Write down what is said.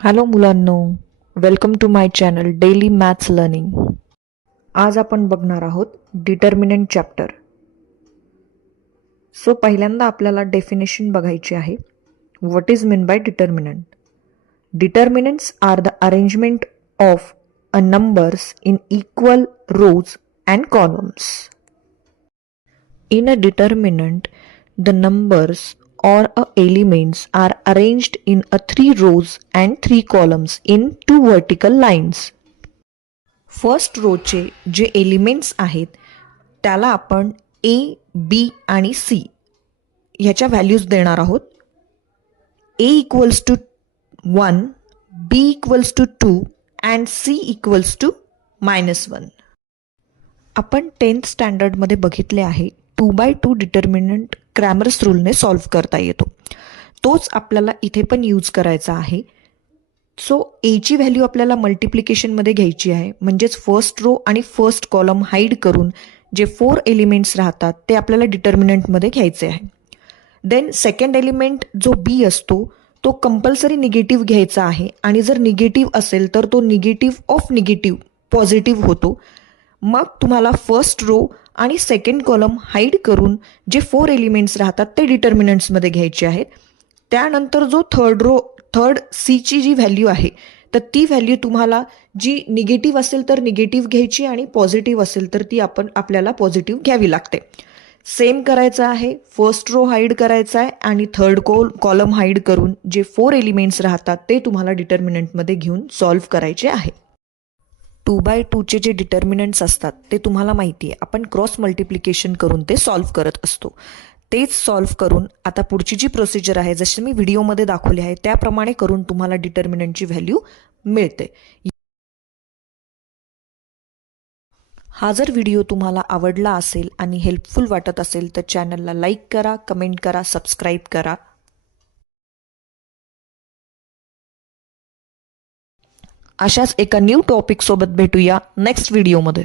Hello मुलांनो, welcome to my channel daily maths learning. आज आपण बघणार आहोत डिटर्मिनंट चॅप्टर. सो पहिल्यांदा आपल्याला डेफिनेशन बघायची आहे. What is mean by determinant? Determinants are the arrangement of a numbers in equal rows and columns. In a determinant, the numbers or elements are arranged in a 3 rows and 3 columns in 2 vertical lines. First रोचे जे elements आहेत त्याला आपण ए, बी आणि C ह्याच्या values देणार आहोत. A equals to 1, B equals to 2 and C equals to -1. आपण 10th स्टँडर्डमध्ये बघितले आहे 2x2 डिटर्मिनंट क्रॅमर्स रूलने सॉल्व्ह करता येतो. तोच आपल्याला इथे पण यूज करायचा आहे. सो एची व्हॅल्यू आपल्याला मल्टिप्लिकेशनमध्ये घ्यायची आहे, म्हणजेच फर्स्ट रो आणि फर्स्ट कॉलम हाईड करून जे 4 एलिमेंट्स राहतात ते आपल्याला डिटर्मिनंटमध्ये घ्यायचे आहे. देन सेकंड एलिमेंट जो बी असतो तो कंपल्सरी निगेटिव्ह घ्यायचा आहे आणि जर निगेटिव्ह असेल तर तो निगेटिव्ह ऑफ निगेटिव्ह पॉझिटिव्ह होतो. मग तुम्हाला फर्स्ट रो आणि सेकंड कॉलम हाईड करून जे 4 एलिमेंट्स राहतात ते डिटर्मिनंट्समध्ये घ्यायचे आहेत. त्यानंतर जो थर्ड सीची जी व्हॅल्यू आहे तर ती व्हॅल्यू तुम्हाला जी निगेटिव्ह असेल तर निगेटिव्ह घ्यायची आणि पॉझिटिव्ह असेल तर ती आपल्याला पॉझिटिव्ह घ्यावी लागते. सेम करायचं आहे, फर्स्ट रो हाईड करायचा आहे आणि थर्ड कॉलम हाईड करून जे 4 एलिमेंट्स राहतात ते तुम्हाला डिटर्मिनंटमध्ये घेऊन सॉल्व्ह करायचे आहे. 2x2चे जे डिटर्मिनंट्स असतात ते तुम्हाला माहिती आहे, आपण क्रॉस मल्टिप्लिकेशन करून ते सॉल्व्ह करत असतो. तेच सॉल्व्ह करून आता पुढची जी प्रोसिजर आहे जशी मी व्हिडिओमध्ये दाखवली आहे त्याप्रमाणे करून तुम्हाला डिटर्मिनंटची व्हॅल्यू मिळते. हा जर व्हिडिओ तुम्हाला आवडला असेल आणि हेल्पफुल वाटत असेल तर चॅनलला लाईक करा, कमेंट करा, सबस्क्राईब करा. अशाच एका न्यू टॉपिक सोबत भेटूया नेक्स्ट व्हिडिओमध्ये.